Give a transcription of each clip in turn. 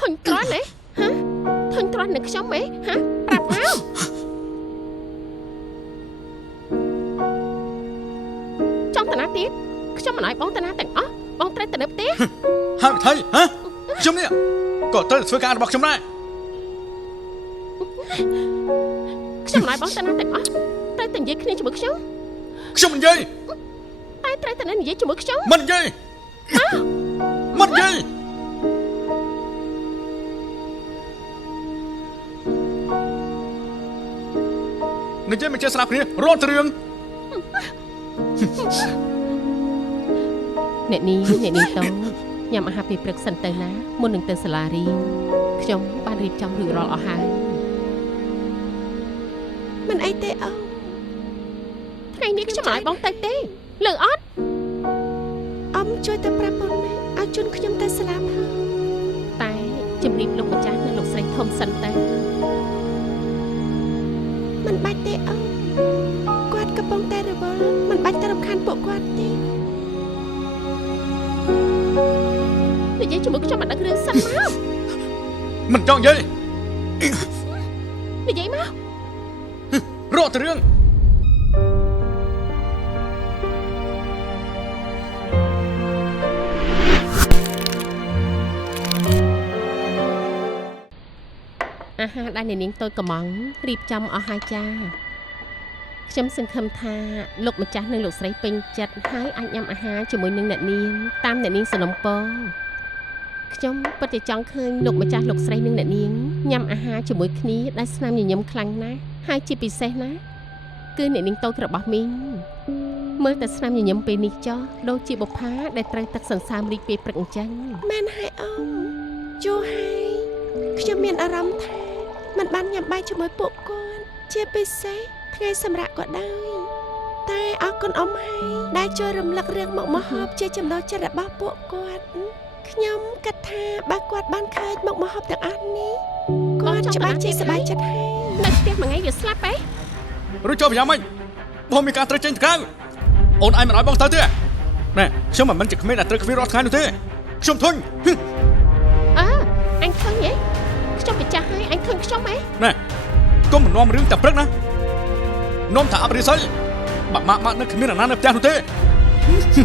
ធុញទ្រាន់ហ៎ហ៎ធុញទ្រាន់នឹងខ្ញុំហ៎ហ៎ប្រាប់មកចង់តាណាទៀតខ្ញុំមិនឲ្យបងតាណាទាំងអស់បងត្រូវទៅនៅផ្ទះហើយថៃហ៎ខ្ញុំនេះក៏ត្រូវធ្វើការរបស់ខ្ញុំដែរខ្ញុំមិនឲ្យបងតាណាទាំងអស់ត្រូវតែនិយាយគ្នាជាមួយខ្ញុំនិយាយតែត្រូវតែនិយាយជាមួយខ្ញុំមិននិយាយមិននិយាយនិយាយមិនចេះស្ដាប់គ្នារត់រឿងអ្នកនេះតោញ៉ាំអាហារពេលព្រឹកសិនទៅណាមុននឹងទៅសាលារៀនខ្ញុំបានរៀបចំរួចរាល់អស់ហើយមិនអីទេអូថ្ងៃនេះខ្ញុំមិនឲ្យបងទៅទេលើអត់អ៊ំជួយទៅប្រាប់បងណាឲ្យជូនខ្ញុំទៅសាលាផងតែជំរាបលោកម្ចាស់និងលោកស្រីធំសិនទៅមិនបាច់ទេអូគាត់កំពុងតែរវល់មិនបាច់ទៅរំខានពួកគាត់ទេនិយាយជាមួយខ្ញុំមិនដឹងរឿងសិនមកមិនចង់និយាយនិយាយមករត់រឿងអាហារដែលនាងតូចកំងរៀបចំអស់ហើយចាខ្ញុំសង្ឃឹមថាលោកម្ចាស់និងលោកស្រីពេញចិត្តហើយអាចញ៉ាំអាហារជាមួយនឹងអ្នកនាងតាមអ្នកនាងសនំពរខ្ញុំពិតជាចង់ឃើញលោកម្ចាស់លោកស្រីនិងអ្នកនាងញ៉ាំអាហារជាមួយគ្នាដែលស្នាមញញឹមខ្លាំងណាស់ហើយជាពិសេសណាគឺអ្នកនាងតូចរបស់មីងមើលតែស្នាមញញឹមពេលនេះចុះដូចជាបុប្ផាដែលត្រូវទឹកសន្សើមរីកពេលព្រឹកអញ្ចឹងមែនហើយអូនជូហើយខ្ញុំមានអារម្មណ៍ថាមិនបានញ៉ាំបាយជាមួយពួកគាត់ជាពិសេសថ្ងៃសម្រាប់ក៏ដោយតែអរគុណអ៊ំហើយដែលជួយរំលឹករឿងមុខម្ហូបជាចំណូលចិត្តរបស់ពួកគាត់ខ្ញុំគិតថាបើគាត់បានឃើញមុខម្ហូបទាំងអស់នេះគាត់ច្បាស់ជាសប្បាយចិត្តហើយនៅផ្ទះមួយថ្ងៃវាស្លាប់ហ៎រួចចូលប្រយ៉ាំមិនបងមានការត្រូវចេញទៅក្រៅអូនឯងមិនឲ្យបងទៅទេណែខ្ញុំមិនជាក្មេងដែលត្រូវគ្មានរាល់ថ្ងៃនោះទេខ្ញុំធុញអើអញធុញហ៎ខ្ញុំប្រចាស់ហើយអញធុញខ្ញុំហ៎ណែកុំនាំរឿងតែព្រឹកណានាំថាអបរិស័យបាក់ម៉ាក់នៅគ្មានអាណានៅផ្ទះនោះទេ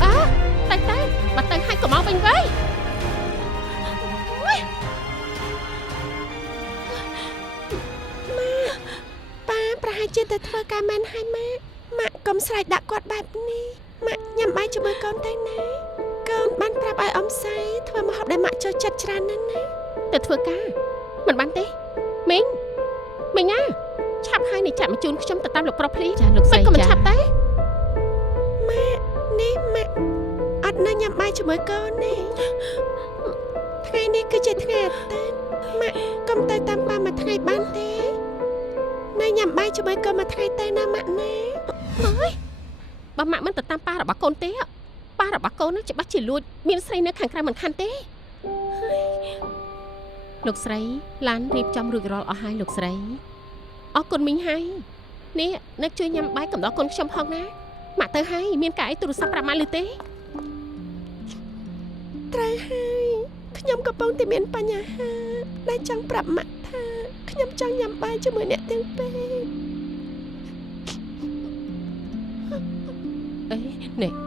អើតែបើទៅហើយកុំមកវិញវ៉ៃប៉ាប្រហែលជាទៅធ្វើការមែនហើយម៉ាក់កុំស្រែកដាក់គាត់បែបនេះម៉ាក់ញ៉ាំបាយជាមួយកូនទៅណាកូនបានប្រាប់ឲ្យអ៊ំសៃធ្វើម្ហូបដែលម៉ាក់ចូលចិត្តច្រើនណាស់ណាទៅធ្វើការមិនបានទេមីងណាឆាប់ហើយនេះចាក់មកជូនខ្ញុំទៅតាមលោកប្រុសភ្លីចាលោកស្រីក៏មិនឆាប់ដែរម៉ាក់នេះម៉ាក់អត់នៅញ៉ាំបាយជាមួយកូនទេថ្ងៃនេះគឺជាថ្ងៃអាទិត្យម៉ាក់កុំទៅតាមប៉ាមួយថ្ងៃបានទេនៅញ៉ាំបាយជាមួយកូនមួយថ្ងៃទៅណាម៉ាក់ណាអើយបើម៉ាក់មិនទៅតាមប៉ារបស់កូនទេប៉ារបស់កូននឹងច្បាស់ជាលួចមានស្រីនៅខាងក្រៅមិនខានទេលោកស្រីឡានរៀបចំរួចរាល់អស់ហើយលោកស្រីអរគុណមីងហើយនេះនឹកជួយញ៉ាំបាយកំដរកូនខ្ញុំផងណាម៉ាក់ទៅហើយមានការអីទូរស័ព្ទប្រាប់ម៉ាក់ឮទេត្រូវហើយខ្ញុំកំពុងតែមានបញ្ហាដែលចង់ប្រាប់ម៉ាក់ថាខ្ញុំចង់ញ៉ាំបាយជាមួយអ្នកទាំងពីរអេនេះ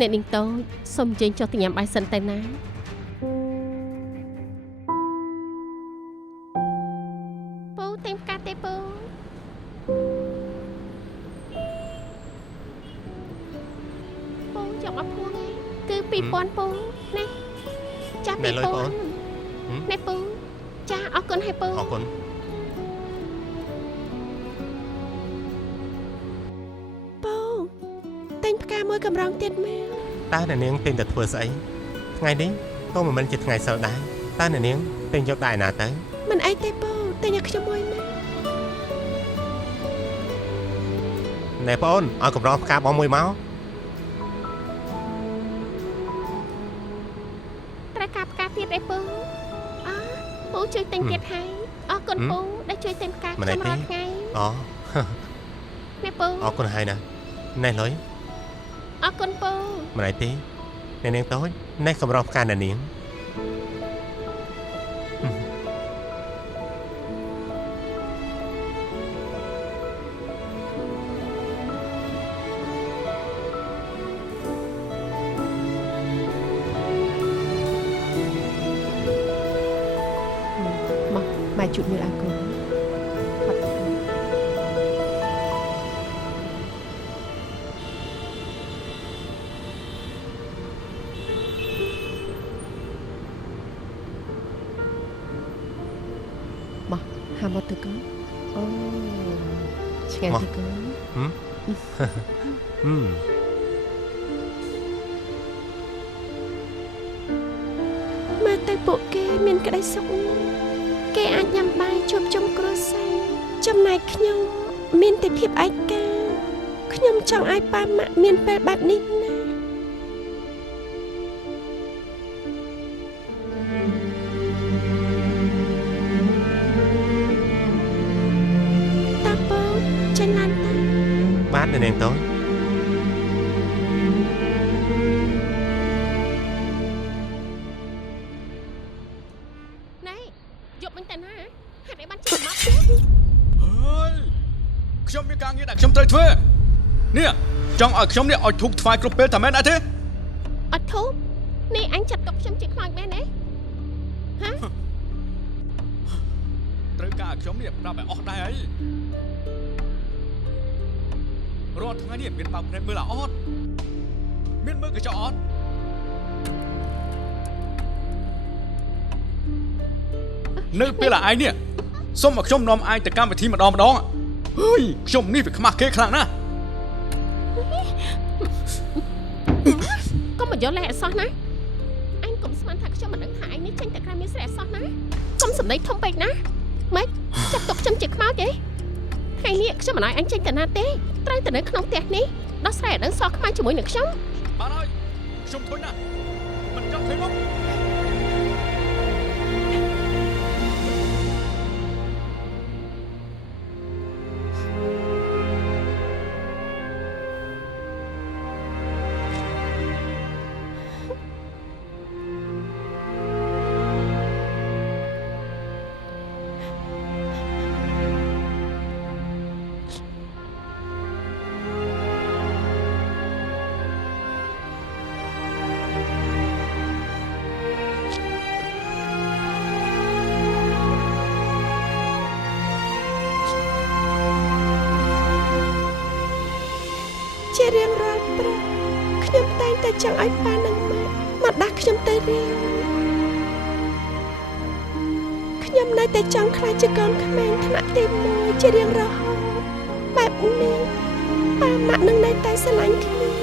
អ្នកនាងតូចសូមចេញចុះទៅញ៉ាំបាយសិនតែណាពូតែផ្កាទេពូពូចង់អត់ភួងឯងគឺ2000ពូណាចាស់2000ណែពូចាអរគុណឲ្យពូអរគុណពូតែផ្កាមួយកម្រងទៀតមកតើអ្នកនាងទិញតែធ្វើស្អីថ្ងៃនេះក៏មិនមែនជាថ្ងៃសិលដែរតើអ្នកនាងទិញយកដែរណាទៅមិនអីទេពូទិញឲ្យខ្ញុំមួយមកណែបងអូនឲ្យកម្រងផ្កាបងមួយមកត្រូវការផ្កាទៀតឯពូពូជួយទិញទៀតហើយអរគុណពូដែលជួយទិញផ្កាខ្ញុំរាល់ថ្ងៃអូណែពូអរគុណហើយណាណែលុយអរគុណពូមិនអីទេអ្នកនាងតូចណែកម្រងផ្កាអ្នកនាងមកជូតមើលអកូនហាមកទៅកូនអូឆ្ងាញ់ទៅកូនមើលទៅពួកគេមានក្តីសុខគេអាចញ៉ាំបាយជួបជុំគ្រួសារចំណែកខ្ញុំមានតែភាពឯកាខ្ញុំចង់ឲ្យប៉ាម៉ាក់មានពេលបែបនេះណាបាទអ្នកនាងតូចណែយកមិញទៅណាហេតុអីបានចាំមកទេហើយខ្ញុំមានការងារដែលខ្ញុំត្រូវធ្វើនេះចង់ឲ្យខ្ញុំនេះឲ្យធុកថ្វាយគ្រប់ពេលតែមែនអត់ទេអត់ធុកនេះអញចាត់ទុកខ្ញុំជាខ្មោចមែនទេហ៎ត្រូវការឲ្យខ្ញុំនេះប្រាប់ឲ្យអស់ដែរអីរាល់ថ្ងៃនេះមានបើកភ្នែកមើលអត់មានមើលកញ្ចក់អត់នៅពេលឯងនេះសុំឲ្យខ្ញុំនាំឯងទៅកម្មវិធីម្ដងហើយខ្ញុំនេះវាខ្មាស់គេខ្លាំងណាស់កុំមកយកលេខអសោះណាអញកុំស្មានថាខ្ញុំមិនដឹងថាឯងនេះចេញតែក្រៅមានស្រីអសោះណាកុំសម្ដីធំពេកណាម៉េចចាប់ទុកខ្ញុំជាខ្មោចទេថ្ងៃនេះខ្ញុំមិនឲ្យអញចេញទៅណាទេត្រូវទៅនៅក្នុងផ្ទះនេះដោះស្រាយឲ្យដឹងសោះខ្មៅជាមួយនឹងខ្ញុំបាទហើយខ្ញុំធុញណាស់មិនចង់ឃើញមកជារៀងរាល់ព្រឹកខ្ញុំតែងតែចង់ឲ្យប៉ានឹងមកដាស់ខ្ញុំទៅរៀនខ្ញុំនៅតែចង់ខ្លាចជាកូនក្មេងថ្នាក់ទី1ជារៀងរហូតបែបនេះប៉ាម៉ាក់នឹងនៅតែស្រឡាញ់ខ្ញុំ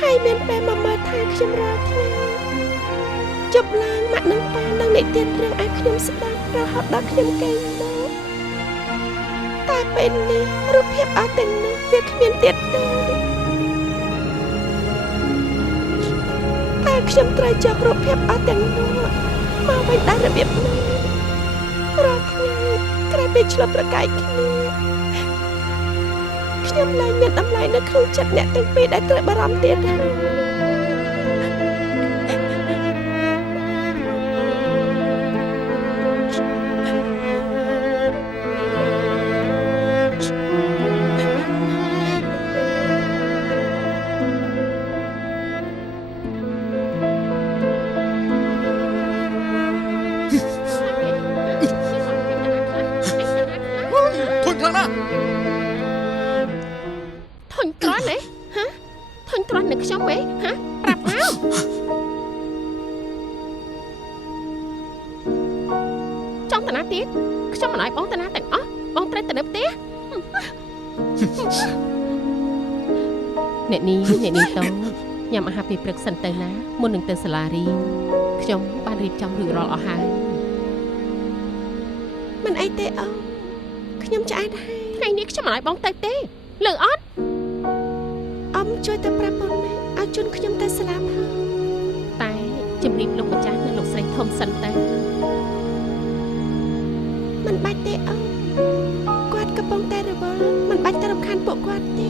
ហើយមានពេលមកមើលថែខ្ញុំរាល់ថ្ងៃជប់ឡើងម៉ាក់នឹងប៉ានឹងនិទានរឿងឲ្យខ្ញុំស្ដាប់រហូតដល់ខ្ញុំកេងមកតែពេលនេះរូបភាពអត់ទាំងនោះវាគ្មានទៀតទេតែខ្ញុំត្រូវយករូបភាពអត់ទាំងនោះមកវិញដល់របៀបនេះរាល់ថ្ងៃ ពេលឆ្លប់ប្រកែកគ្នាខ្ញុំឡើងមានតម្លៃនៅក្នុងចិត្តអ្នកទាំងពីរដែលត្រូវបារម្ភទៀតហើយធុញខ្លាំងណាស់ ធុញទ្រាន់ហ៎ហ៎ធុញទ្រាន់នឹងខ្ញុំហ៎ហ៎ប្រាប់មកចង់តាណាទៀតខ្ញុំមិនឲ្យបងតាណាទាំងអស់បងត្រូវទៅនៅផ្ទះអ្នកនេះតូចញ៉ាំអាហារពេលព្រឹកសិនទៅណាមុននឹងទៅសាលារៀនខ្ញុំបានរៀបចំរួចរាល់អស់ហើយ មិនអីទេអូនខ្ញុំឆ្អែតហើយ ថ្ងៃនេះខ្ញុំមិនឲ្យបងទៅទេលើអត់ អ៊ំជួយទៅប្រាប់បងម៉ែឲ្យជូនខ្ញុំទៅសាលាផង តែជំរាបលោកម្ចាស់និងលោកស្រីធំសិនទៅ មិនបាច់ទេអូនគាត់កំពុងតែរវល់មិនបាច់ទៅរំខានពួកគាត់ទេ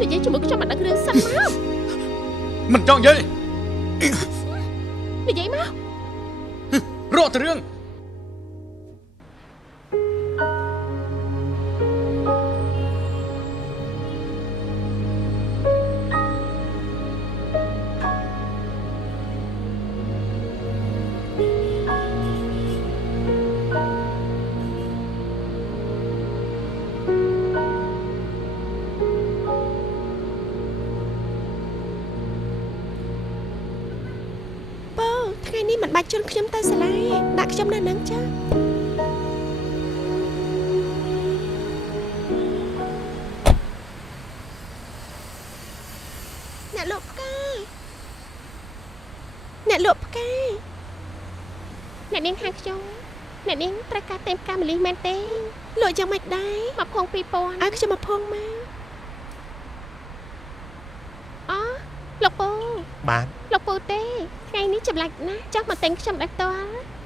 និយាយជាមួយខ្ញុំមិនដឹងរឿងសិនមក មិនចង់និយាយ និយាយមករ កទៅរឿង ថ្ងៃនេះមិនបាច់ជូនខ្ញុំទៅសាលាដាក់ខ្ញុំនៅនឹងចាអ្នកលក់ផ្កាអ្នកនាងហៅខ្ញុំអ្នកនាងត្រូវការតែផ្កាម្លិះមែនទេ លក់យ៉ាងម៉េចដែរ មកផង2000 ឲ្យខ្ញុំមកផងមក អូលោកពូ បាទ លោកពូទេថ្ងៃនេះចម្លាច់ណាស់ចង់មកតែងខ្ញុំដែរតើ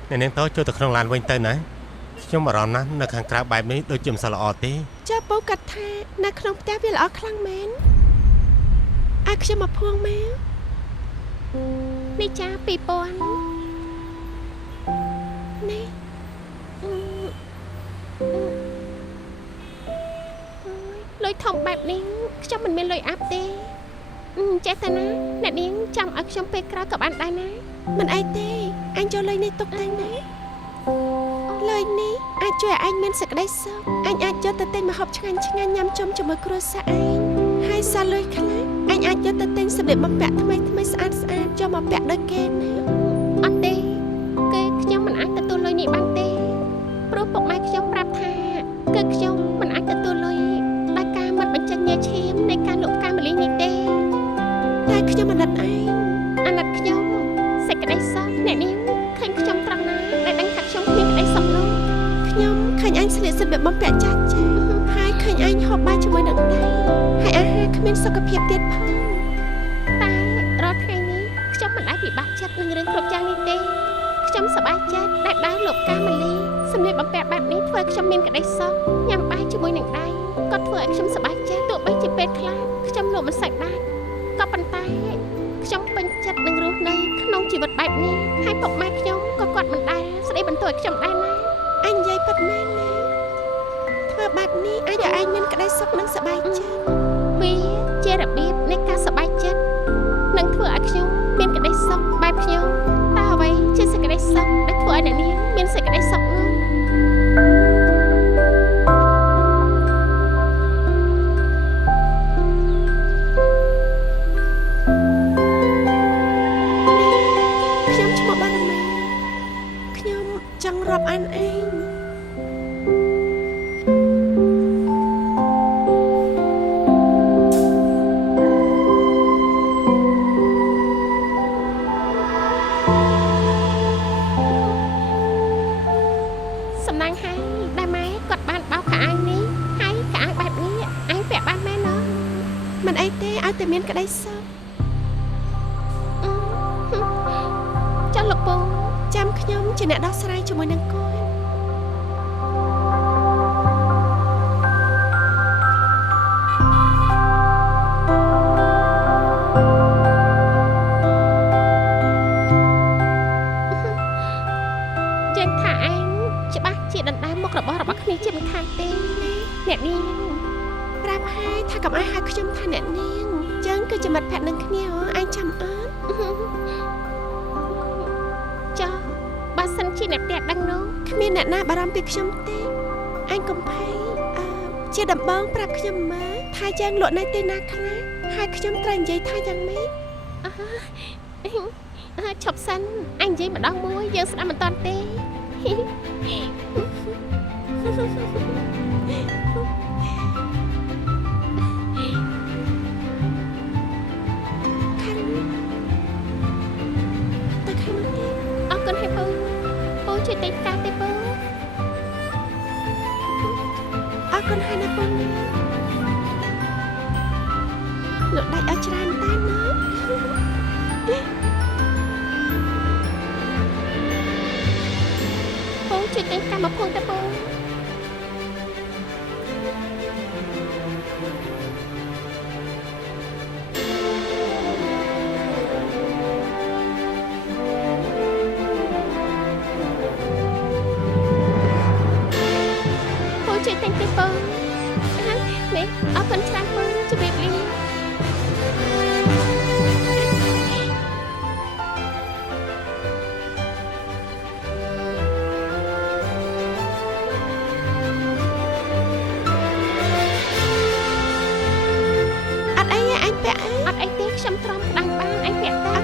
អ្នកនាងតោចូលទៅក្នុងឡានវិញទៅណាខ្ញុំបារម្ភណាស់នៅខាងក្រៅបែបនេះដូចជាមិនសូវល្អទេ ចាពូកាត់ថានៅក្នុងផ្ទះវាល្អខ្លាំងមែនឲ្យខ្ញុំមកផងមក នេះចា2000 នេះ លុយធំបែបនេះខ្ញុំមិនមានលុយអាប់ទេចេះតែណាអ្នកនាងចាំឲ្យខ្ញុំពេលក្រោយក៏បានដែរណា មិនអីទេអញយកលុយនេះទុកតែណាលុយនេះអាចជួយឲ្យអញមានសេចក្តីសុខអញអាចយកទៅទិញម្ហូបឆ្ងាញ់ញ៉ាំជុំជាមួយគ្រួសារឯងហើយសល់លុយខ្លះអញអាចយកទៅទិញសម្លៀកបំពាក់ថ្មីស្អាតយកមកពាក់ដូចគេណា អត់ទេគឺខ្ញុំមិនអាចទទួលលុយនេះបានទេព្រោះពុកម៉ែខ្ញុំប្រាប់ថាគឺខ្ញុំមិនអាចទទួលលុយដោយការមិនបញ្ចេញញើឈាមនៃការលក់ផ្កាម្លិះនេះទេ តែខ្ញុំអាណិតឯង អាណិតខ្ញុំសេចក្តីសុខអ្នកនាងឃើញខ្ញុំត្រង់ណាដែលដឹងថាខ្ញុំមានក្តីសុខនោះ ខ្ញុំឃើញអញស្លៀកសម្លៀកបំពាក់ចាស់ហើយឃើញអញហូបបាយជាមួយនឹងដៃហើយអាហារគ្មានសុខភាពទៀតផង តែរាល់ថ្ងៃនេះខ្ញុំមិនអាចពិបាកចិត្តនឹងរឿងគ្រប់យ៉ាងនេះទេខ្ញុំសប្បាយចិត្តដែលដើរលក់ផ្កាម្លិះសម្លៀកបំពាក់បែបនេះធ្វើឲ្យខ្ញុំមានក្តីសុខញ៉ាំបាយជាមួយនឹងដៃក៏ធ្វើឲ្យខ្ញុំសប្បាយចិត្តទោះបីជាពេលខ្លះខ្ញុំលក់មិនសូវដាច់ក៏ប៉ុន្តែខ្ញុំពេញចិត្តនឹងរស់នៅក្នុងជីវិតបែបនេះហើយពុកម៉ែខ្ញុំក៏គាត់មិនដែលស្ដីបន្ទោសឲ្យខ្ញុំដែរណា អញនិយាយពិតមែនណាធ្វើបែបនេះអាចឲ្យឯងមានក្តីសុខនិងសប្បាយចិត្ត វាជារបៀបនៃការសប្បាយចិត្តនឹងធ្វើឲ្យខ្ញុំមានក្តីសុខបែបខ្ញុំតើអ្វីជាសេចក្តីសុខដែលធ្វើឲ្យអ្នកនាងមានសេចក្តីសុខនោះ ខ្ញុំឈ្មោះបារមីខ្ញុំចង់រាប់អានឯង សំណាងហើយដែលម៉ែគាត់បានបោកខោអាវនេះហើយខោអាវបែបនេះអញពាក់បានមែនណ៎ មិនអីទេឲ្យតែមានក្តីសុខ ចុះលោកពូច ចាំខ្ញុំជាអ្នកដោះស្រាយជាមួយនឹងគាត់ចឹងថាឯងច្បាស់ជាដណ្ដើមមុខរបស់គ្នាជាមិនខានទេអ្នកនាងប្រាប់ហើយថាកុំឲ្យហៅខ្ញុំថាអ្នកនាងចឹងគឺជាមិត្តភក្តិនឹងគ្នាអញចាំអត់ចុះបើសិនជាអ្នកផ្ទះដឹងនោះគ្មានអ្នកណាបារម្ភពីខ្ញុំទេអញកំភៃជាដំបងប្រាប់ខ្ញុំមកថាយ៉ាងលក់នៅទីណាខ្លះហើយខ្ញុំត្រូវនិយាយថាយ៉ាងម៉េចឈប់សិនអញនិយាយម្ដងមួយយើងស្ដាប់មិនតាន់ទេអរគុណហើយពូជួយតែកាទេពូអរគុណហើយណាពូលោកដៃឲ្យច្រើនតែណាពូជួយតែកាមកពងទេពូជួយតែទេពូនេះអរគុណច្រើនពូជម្រាបលាអត់អីអញពាក់អត់អីទេខ្ញុំទ្រាំក្តាំងបានអញពាក់តា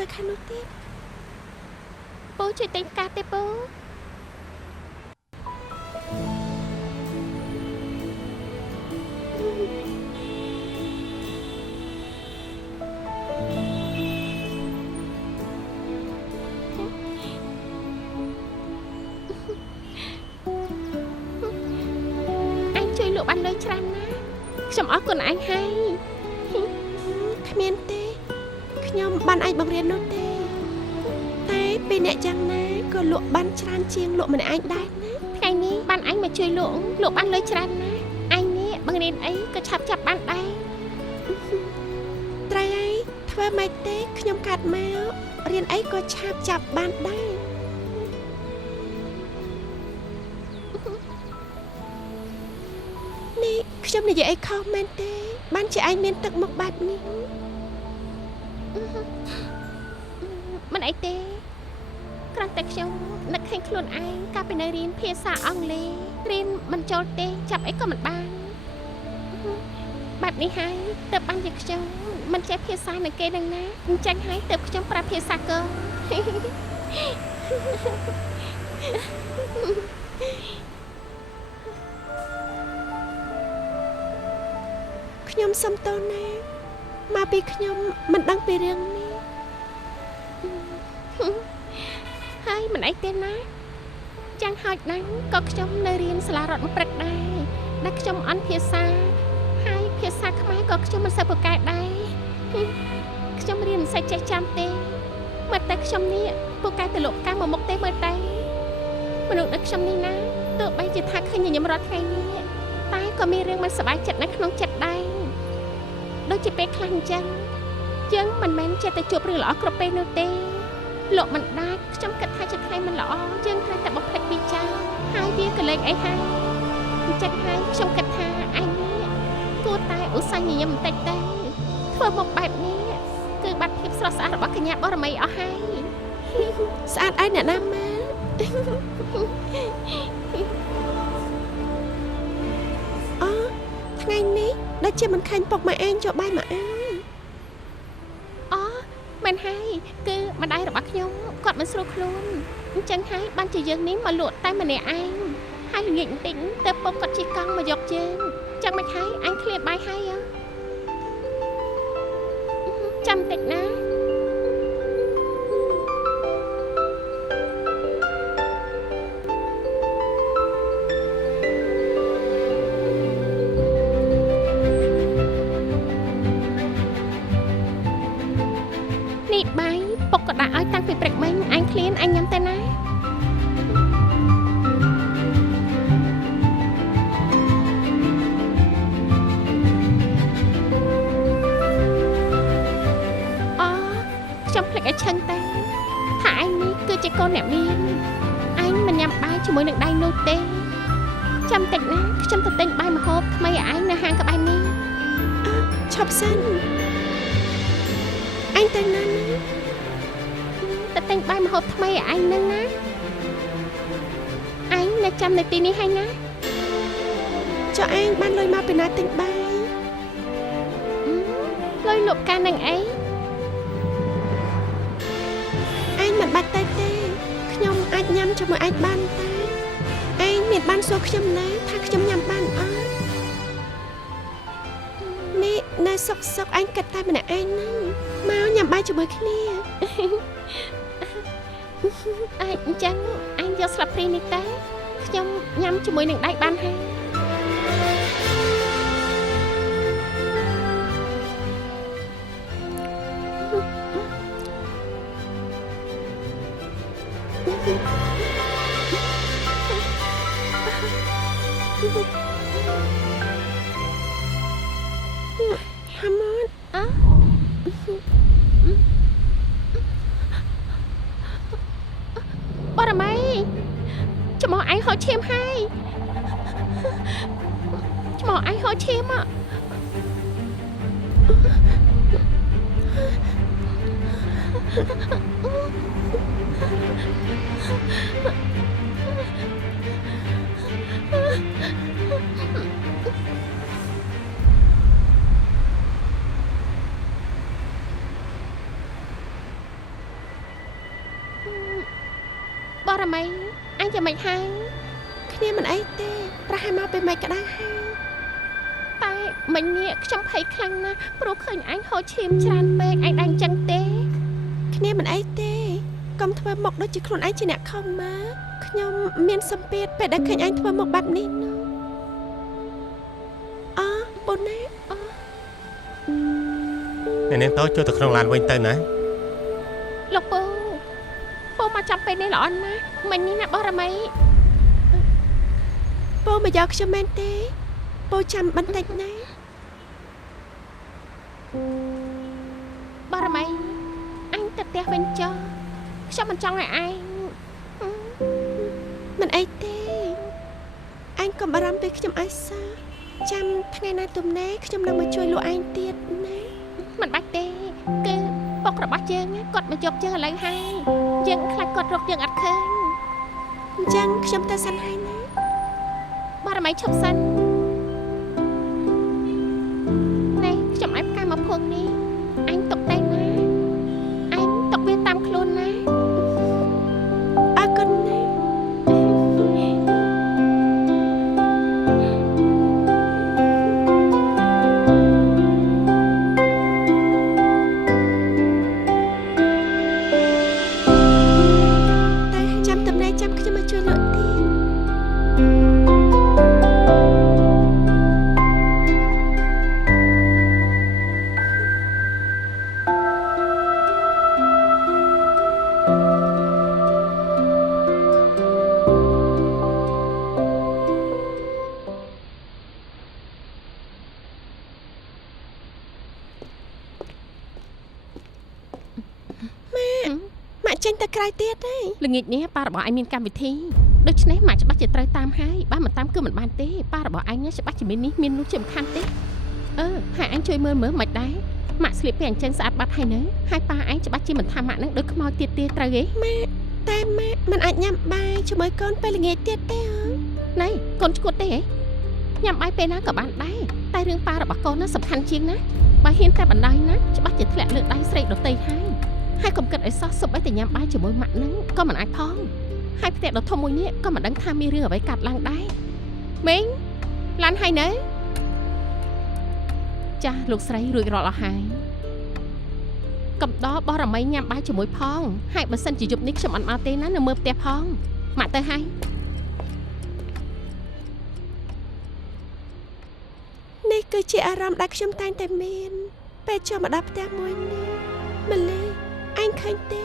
ទៅខាងនោះទៀតពូជួយតែកាទេពូអញជួយលក់បានលុយច្រើនណាស់ខ្ញុំអរគុណអញហើយគ្មានទេខ្ញុំបានឯងបង្រៀននោះទេតែពេលអ្នកយ៉ាងណាក៏លក់បានច្រើនជាងលក់ម្នាក់ឯងដែរណាថ្ងៃនេះបានអញមកជួយលក់បានលុយច្រើនណាស់អញនេះបង្រៀនអីក៏ឆាប់ចាប់បានដែរត្រៃអីធ្វើម៉េចទេខ្ញុំកាត់មករៀនអីក៏ឆាប់ចាប់បានដែរនេះខ្ញុំនិយាយអីខុសមែនទេបានជាឯងមានទឹកមុខបែបនេះមិនអីទេគ្រាន់តែខ្ញុំនឹកឃើញខ្លួនឯងកាលពីនៅរៀនភាសាអង់គ្លេសរៀនមិនចូលទេចាប់អីក៏មិនបានបែបនេះហើយទើបបានជាខ្ញុំមិនចេះភាសានៅគេនឹងណាអញ្ចឹងហើយទើបខ្ញុំប្រើភាសាកងខ្ញុំសុំទោសណាមកពីខ្ញុំមិនដឹងពីរឿងនេះហើយមិនអីទេណាចាំងហោចណាស់ក៏ខ្ញុំនៅរៀនសាលារដ្ឋមួយព្រឹកដែរដែលខ្ញុំអន់ភាសាហើយភាសាខ្មែរក៏ខ្ញុំមិនសូវពូកែដែរខ្ញុំរៀនមិនសូវចេះចាំទេមើលតែខ្ញុំនេះពូកែទៅលោកកាមកមុខទេមើលតែមនុស្សដូចខ្ញុំនេះណាទោះបីជាថាឃើញញញឹមរាល់ថ្ងៃនេះតែក៏មានរឿងមិនសប្បាយចិត្តនៅក្នុងចិត្តដែរដូចជាពេលខ្លះអញ្ចឹងយើងមិនមែនចេះតែជួបរឿងល្អគ្រប់ពេលនោះទេលោកមិនដាច់ខ្ញុំគិតថាជាថ្ងៃមិនល្អយើងត្រូវតែបំភ្លេចពីចោលហើយវាក៏លេងអីហើយអញ្ចឹងហើយខ្ញុំគិតថាអញនេះគួរតែឧស្សាហ៍ញញឹមបន្តិចទៅធ្វើមកបែបនេះគឺបាត់ភាពស្រស់ស្អាតរបស់កញ្ញាបរមីអស់ហើយស្អាតឯអ្នកណាម៉ែអូថ្ងៃនេះដូចជាមិនឃើញពុកម៉ែឯងចូលបាយមកអើមែនហើយគឺម្ដាយរបស់ខ្ញុំគាត់មិនស្រួលខ្លួនអញ្ចឹងហើយបានជាយើងនេះមកលក់តែម្នាក់ឯងហើយល្ងាចបន្តិចទៅពុកគាត់ជិះកង់មកយកយើងចឹងមិនហើយអញឃ្លានបាយហើយចាំតិចណា ពីព្រឹកមិញអញឃ្លានអញញ៉ាំតែណាខ្ញុំភ្លេចឲ្យឈឹងតែថាឯងនេះគឺជាកូនអ្នកមានឯងមិនញ៉ាំបាយជាមួយនឹងដៃនោះទេចាំតិចណាខ្ញុំទៅទិញបាយម្ហូបថ្មីឲ្យឯងនៅហាងក្បែរនេះឈប់សិនអញទៅណាទៅទិញបាយម្ហូបថ្មីឲ្យឯងនឹងណាឯងនៅចាំនៅទីនេះហើយណាចុះឯងបានលុយមកពីណាទិញបាយលុយលក់កាលនឹងអីមិនបាច់ទេខ្ញុំអាចញ៉ាំជាមួយឯងបានតែឯងមានបានសួរខ្ញុំណាថាខ្ញុំញ៉ាំបានអត់នេះនៅសុកឯងគិតតែម្នាក់ឯងហ្នឹងមកញ៉ាំបាយជាមួយគ្នាអញ្ចឹងអញយកស្លាបព្រានេះតែខ្ញុំញ៉ាំជាមួយនឹងដៃបានហើយហាម៉ាត់បរមីច្មោះឯងហូរឈាមហើយច្មោះឯងហូរឈាមបរមីអញយ៉ាងម៉េចហើយគ្នាមិនអីទេប្រហែលមកពេលម៉េចក៏ដែរហើយតែមិញនេះខ្ញុំភ័យខ្លាំងណាស់ព្រោះឃើញអញហូរឈាមច្រើនពេកឯងដឹងចឹងទេគ្នាមិនអីទេកុំធ្វើមុខដូចជាខ្លួនឯងជាអ្នកខំមកខ្ញុំមានសម្ពាធពេលដែលឃើញឯងធ្វើមុខបែបនេះនោះបូនណាអ្នកនាងតោះចូលទៅក្នុងឡានវិញទៅណាលោកពូមកចាប់ពេលនេះល្អណាស់មិញនេះណាបរមីពូមកយកខ្ញុំមែនទេពូចាំបន្តិចណាបរមីអញទៅផ្ទះវិញចុះខ្ញុំមិនចង់ឲ្យឯងមិនអីទេអញកុំបារម្ភពីខ្ញុំអីសោះចាំថ្ងៃណាទំនេរខ្ញុំនឹងមកជួយលោកឯងទៀតណាមិនបាច់ទេគឺពុករបស់យើងគាត់មកយកយើងឥឡូវហើយយើងខ្លាចគាត់រកយើងអត់ឃើញអញ្ចឹងខ្ញុំទៅសិនហើយណាបរមីឈប់សិននេះខ្ញុំឲ្យផ្កាមកភួងនេះអញទុកតែណាអញទុកវាតាមខ្លួនណាអរគុណណាចេញទៅក្រៅទៀតទេល្ងាចនេះប៉ារបស់ឯងមានកម្មវិធីដូច្នេះម៉ាក់ច្បាស់ជាត្រូវតាមហើយបើមិនតាមគឺមិនបានទេប៉ារបស់ឯងច្បាស់ជាមាននេះមាននោះជាសំខាន់ទេហើយអញជួយមើលមិនដែរម៉ាក់ស្លៀកពាក់អញ្ចឹងស្អាតបាត់ហើយនៅហើយប៉ាឯងច្បាស់ជាមិនថាម៉ាក់នឹងដូចខ្មោចទៀតទេត្រូវទេម៉ាក់តែម៉ាក់មិនអាចញ៉ាំបាយជាមួយកូនពេលល្ងាចទៀតទេណៃកូនឈួតទេញ៉ាំបាយពេលណាក៏បានដែរតែរឿងប៉ារបស់កូនណាសំខាន់ជាងណាបើហ៊ានតែបណ្ដោយណាច្បាស់ជាធ្លាក់លើដៃស្រីដតីហើយកុំគិតឲ្យសោះសុបឲ្យតែញ៉ាំបាយជាមួយម៉ាក់នឹងក៏មិនអាចផងហើយផ្ទះដ៏ធំមួយនេះក៏មិនដឹងថាមានរឿងអ្វីកាត់ឡើងដែរមីងឡានហើយនៅចាស់លោកស្រីរួចរាល់អស់ហើយកំដរបរមីញ៉ាំបាយជាមួយផងហើយបើសិនជាយប់នេះខ្ញុំអត់មកទេណានៅមើលផ្ទះផងម៉ាក់ទៅហើយនេះគឺជាអារម្មណ៍ដែលខ្ញុំតែងតែមានពេលចូលមកដល់ផ្ទះមួយនេះម្លេះអញឃើញទេ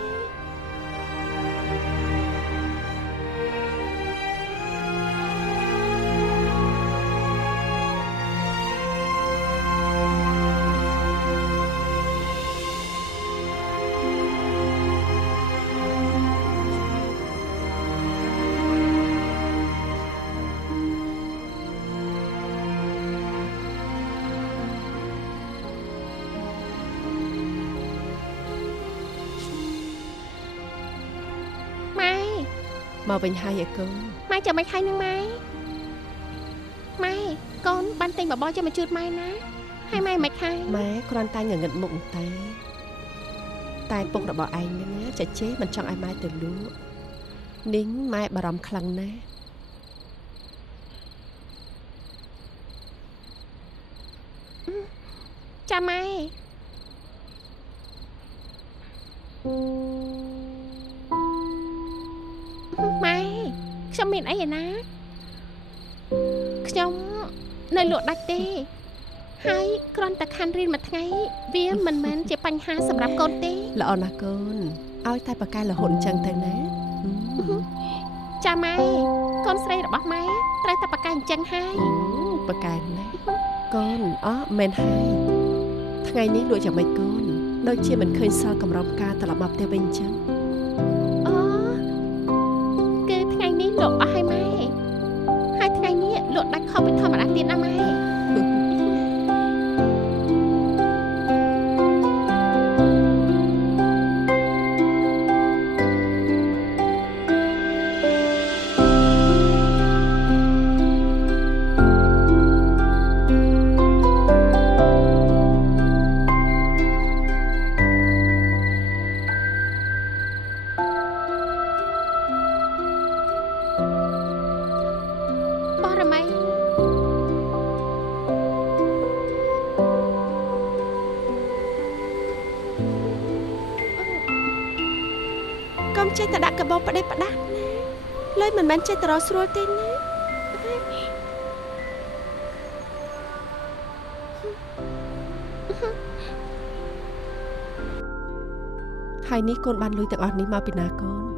មកវិញហើយឯកូន ម៉ែចាំមិនហើយនឹងម៉ែកូនបានទិញបបរចាំមកជូតម៉ែណាហើយម៉ែមិនខាយ ម៉ែគ្រាន់តែងងឹតមុខតែពុករបស់ឯងហ្នឹងណាចាចេមិនចង់ឲ្យម៉ែទៅលក់នាងម៉ែបារម្ភខ្លាំងណាស់ចាំម៉ែខ្ញុំមានអីឯណាខ្ញុំនៅលក់ដាច់ទេហើយគ្រាន់តែខានរៀនមួយថ្ងៃវាមិនមែនជាបញ្ហាសម្រាប់កូនទេ ល្អណាស់កូនឲ្យតែប្រកែរហូតអញ្ចឹងទៅណា ចាម៉ែកូនស្រីរបស់ម៉ែត្រូវតែប្រកែអញ្ចឹងហើយ ប្រកែណាកូនមែនហើយថ្ងៃនេះលក់យ៉ាងម៉េចកូនដូចជាមិនឃើញសល់កម្រងការត្រឡប់មកផ្ទះវិញអញ្ចឹង គឺថ្ងៃនេះលក់អស់ហើយម៉ែហើយថ្ងៃនេះលក់ដាច់ខុសពីធម្មតាទៀតណាម៉ែ កុំចេះតែដាក់កបោផ្ដេសផ្ដាស់ណាលុយមិនមែនចេះតែរកស្រួលទេណាហើយនេះកូនបានលុយទាំងអស់នេះមកពីណាកូន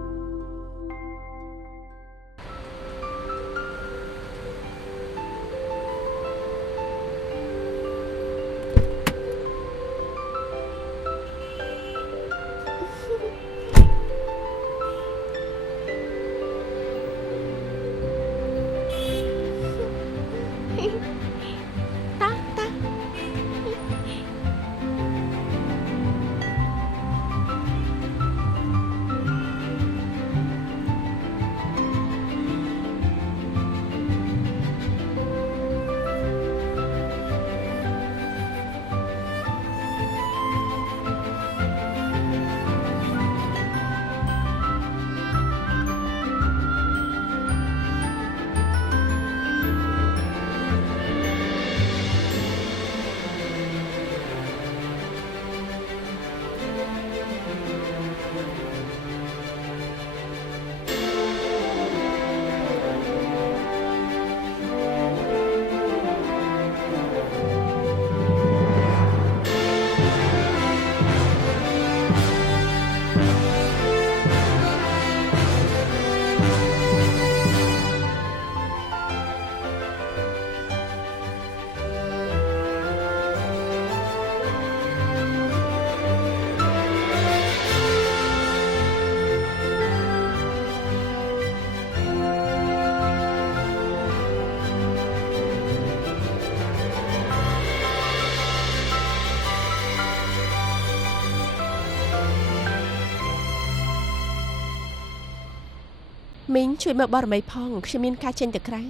មីងជួយមើលបរមីផងខ្ញុំមានការចេញទៅក្រៅ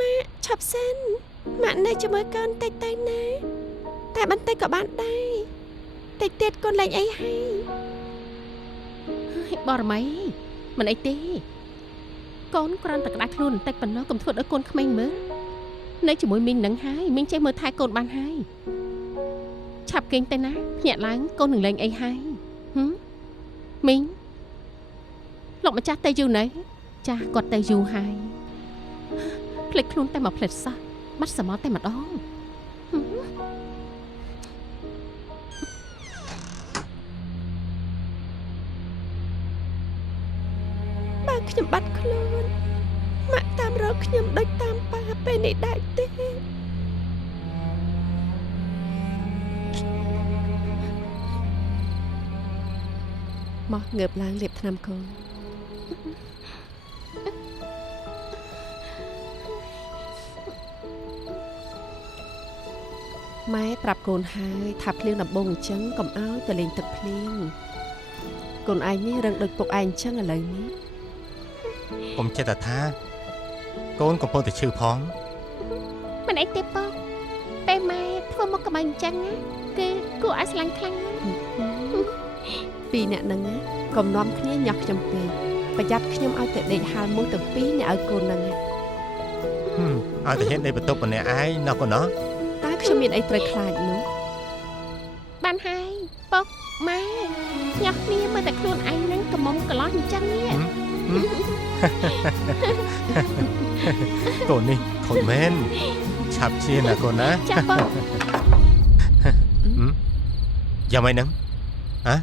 ម៉ាក់ឈប់សិនម៉ាក់នៅជាមួយកូនតិចទៅណាតែបន្តិចក៏បានដែរតិចទៀតកូនលេងអីហើយ បរមីមិនអីទេកូនគ្រាន់តែក្តាច់ខ្លួនបន្តិចប៉ុណ្ណោះកុំធ្វើឲ្យកូនក្មេងមើលនៅជាមួយមីងនឹងហើយមីងចេះមើលថែកូនបានហើយឆាប់គេងទៅណាភ្ញាក់ឡើងកូននឹងលេងអីហើយមីងលោកម្ចាស់ទៅយូរណាស់ចាស់គាត់ទៅយូរហើយភ្លេចខ្លួនតែមកភ្លេចសោះបាត់សមល់តែម្ដងបើខ្ញុំបាត់ខ្លួនម៉ាក់តាមរកខ្ញុំដូចតាមប៉ាពេលនេះដែរទេមកងើបឡើងលាបថ្នាំកូនម៉ែប្រាប់កូនហើយថាភ្លៀងដំបងអញ្ចឹងកុំឲ្យទៅលេងទឹកភ្លៀងកូនឯងនេះរឹងដូចពុកឯងអញ្ចឹងឥឡូវនេះ ผมចេះតែថាកូនកំពុងតែឈឺផង មិនអីទេប៉កពេលម៉ែធ្វើមកកុំឲ្យអញ្ចឹងណាគឺគួរឲ្យស្រឡាញ់ខ្លាំងណាស់ ពីរអ្នកហ្នឹងណាកុំនាំគ្នាញ៉ាស់ខ្ញុំពេកប្រយ័ត្នខ្ញុំឲ្យតែដេកហាលមួយទាំងពីរអ្នកឲ្យកូនហ្នឹងណា ឲ្យតែហ៊ានដេកបន្ទប់ម្នាក់ឯងណោះកូនណោះ តើខ្ញុំមានអីត្រូវខ្លាចនោះ បានហើយប៉កម៉ែញ៉ាស់គ្នាមើលតែខ្លួនឯងហ្នឹងកុំមុំកន្លោះអញ្ចឹងនេះ កូននេះខូចមែនឆាប់ជាណាកូនណា ចាប៉ក យ៉ាងម៉េចហ្នឹងហ៎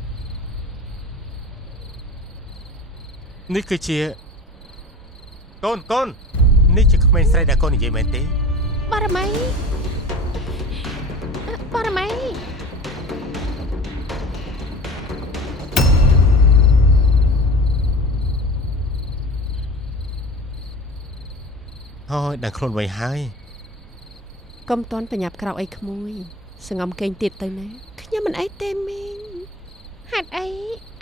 នេះគឺជាកូននេះជាក្មេងស្រីដែលកូននិយាយមែនទេ បរមីបរមី អូយដល់ខ្លួនវ័យហើយក ុំតន់ប្រញាប់ក្រោកអីក្មួយសងំកេងទៀតទៅណាខ្ញុំមិនអីទេមីង ហេតុអី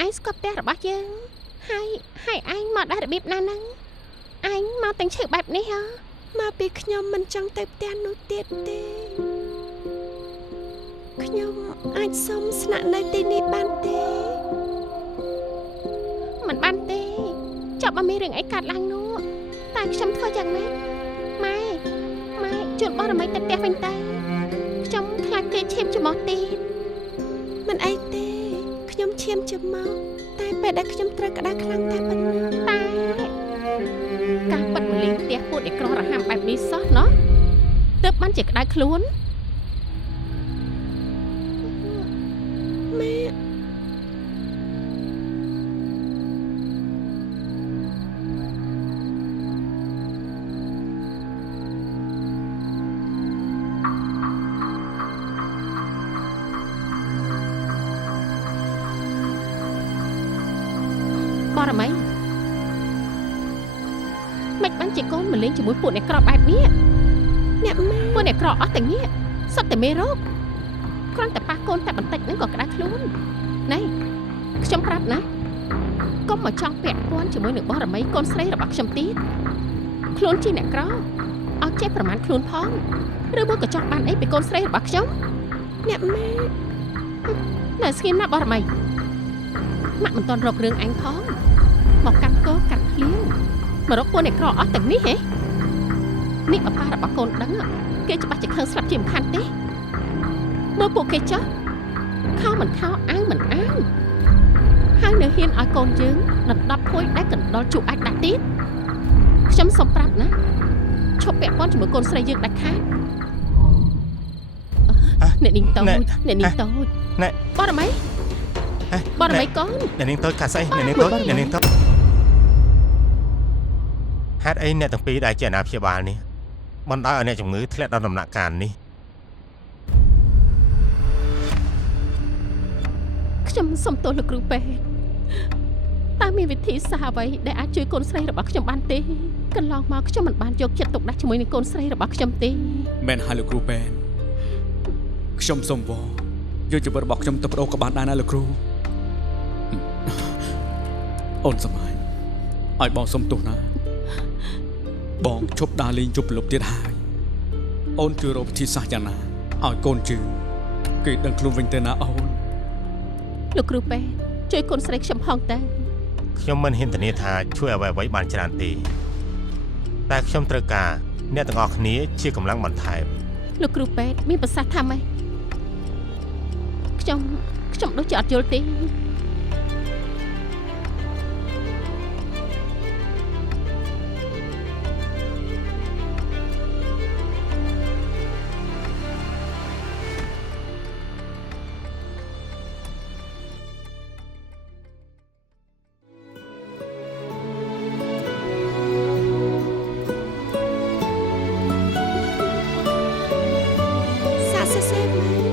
ឯងស្គាល់ផ្ទះរបស់យើងហើយឯងមកដល់របៀបណាហ្នឹងឯងមកទាំងឈឺបែបនេះហ៎ មកពីខ្ញុំមិនចង់ទៅផ្ទះនោះទៀតទេខ្ញុំអាចសុំស្នាក់នៅទីនេះបានទេ មិនបានទេចាប់មកមានរឿងអីកាត់ឡើងនោះតែខ្ញុំធ្វើយ៉ាងម៉េចម៉ែជួនបរមីទៅផ្ទះវិញទៅខ្ញុំខ្លាចគេឈាមច្រមុះទៀត មិនអីទេខ្ញុំឈាមជាមកតែពេលដែលខ្ញុំត្រូវក្តៅខ្លាំងតែប៉ុណ្ណឹង តែការប៉ັດមលីងផ្ទះពួតឯក្ររហាំបែបនេះសោះណោះទើបបានជាក្តៅខ្លួន ម៉ែ បរមីមិនបានជាកូនមកលេងជាមួយពួកអ្នកក្របែបនេះ អ្នកម៉ែ ពួកអ្នកក្រអស់ទាំងនេះសុទ្ធតែមេរោគគ្រាន់តែប៉ះកូនតែបន្តិចហ្នឹងក៏ក្តៅខ្លួនណែខ្ញុំប្រាប់ណាកុំមកចង់ពាក់ព័ន្ធជាមួយនឹងបរមីកូនស្រីរបស់ខ្ញុំទៀតខ្លួនជាអ្នកក្រអត់ចេះប្រមាណខ្លួនផងឬមកក៏ចង់បានអីពីកូនស្រីរបស់ខ្ញុំ អ្នកម៉ែ នៅស្ងៀមណាស់បរមីម៉ាក់មិនតន់រករឿងអញផងមកកាត់កោកាត់ភ្លៀងមករកពួកអ្នកក្រអស់ទាំងនេះហ៎នេះបបារបស់កូនដឹងគេច្បាស់ជាខឹងស្លាប់ជាមិនខានទេមើលពួកគេចុះខោមិនខោអាវមិនអាវហើយនៅហ៊ានឲ្យកូនយើងដណ្ដប់ភួយដែលកណ្ដុលជក់អាចដាក់ទៀតខ្ញុំសុំប្រាប់ណាឈប់ពាក់ព័ន្ធជាមួយកូនស្រីយើងដាច់ខាតអ្នកនាងតូចអ្នកនាងតូច ណែ បរមីបរមីកូន អ្នកនាងតូចកាស្អីអ្នកនាងតូចហេតុអីអ្នកទាំងពីរដែលជាអាណាព្យាបាលនេះបណ្ដោយឲ្យអ្នកជំងឺធ្លាក់ដល់ដំណាក់កាលនេះ ខ្ញុំសុំទោសលោកគ្រូពេទ្យតើមានវិធីសាស្ត្រអ្វីដែលអាចជួយកូនស្រីរបស់ខ្ញុំបានទេកន្លងមកខ្ញុំមិនបានយកចិត្តទុកដាក់ជាមួយនឹងកូនស្រីរបស់ខ្ញុំទេ មែនហើយលោកគ្រូពេទ្យខ្ញុំសូមវល់យកជីវិតរបស់ខ្ញុំទៅបដូរក៏បានដែរណាលោកគ្រូអូនសម័យឲ្យបងសុំទោសណាបងឈប់ដើរលេងជប់ប្រលប់ទៀតហើយអូនជួយរកវិធីសាស្ត្រយ៉ាងណាឲ្យកូនជឿគេដឹងខ្លួនវិញទៅណាអូន លោកគ្រូពេទ្យជួយកូនស្រីខ្ញុំផងតើ ខ្ញុំមិនហ៊ានធានាថាជួយអ្វីៗបានច្រើនទេតែខ្ញុំត្រូវការអ្នកទាំងអស់គ្នាជាកម្លាំងបន្ថែម លោកគ្រូពេទ្យមានប្រសាសន៍ថាម៉េចខ្ញុំដូចជាអត់យល់ទេ សាកសរសេរមើល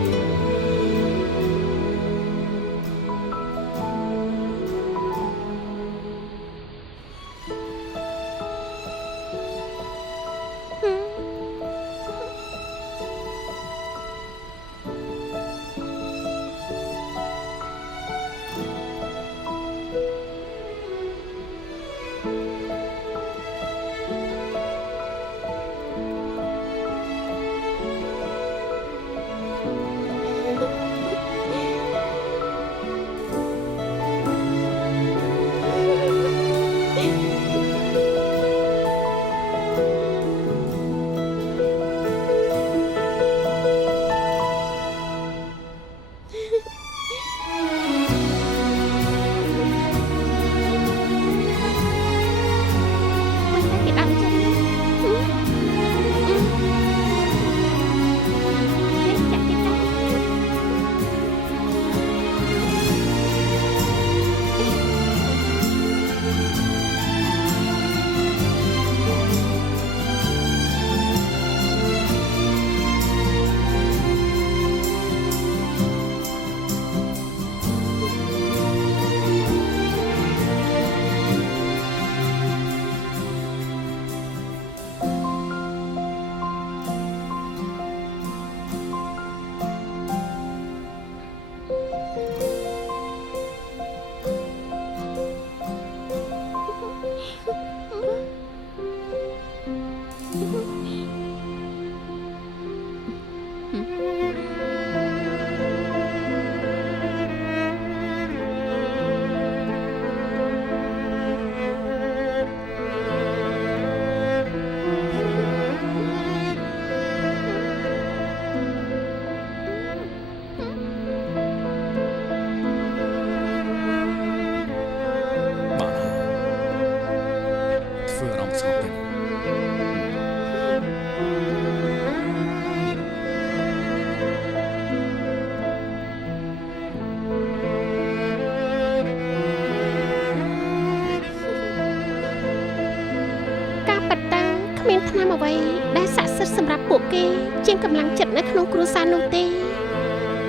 មានថ្នាំអ្វីដែលស័ក្តិសិទ្ធិសម្រាប់ពួកគេជាងកម្លាំងចិត្តនៅក្នុងគ្រួសារនោះទេ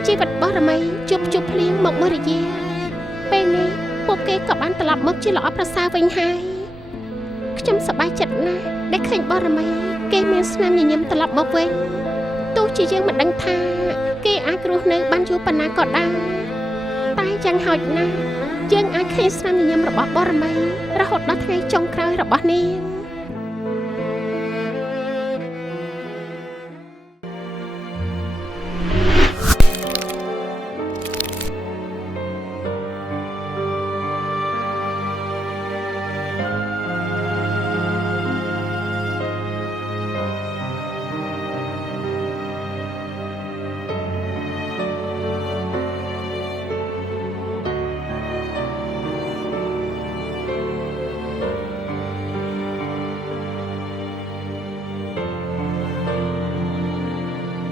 ជីវិតបរមីជួបភ្លៀងមកមួយរយៈពេលនេះពួកគេក៏បានត្រឡប់មកជាល្អប្រសើរវិញហើយខ្ញុំសប្បាយចិត្តណាស់ដែលឃើញបរមីគេមានស្នាមញញឹមត្រឡប់មកវិញទោះជាយើងមិនដឹងថាគេអាចរស់នៅបានយូរប៉ុណ្ណាក៏ដោយតែយ៉ាងហោចណាស់យើងអាចឃើញស្នាមញញឹមរបស់បរមីរហូតដល់ថ្ងៃចុងក្រោយរបស់នាង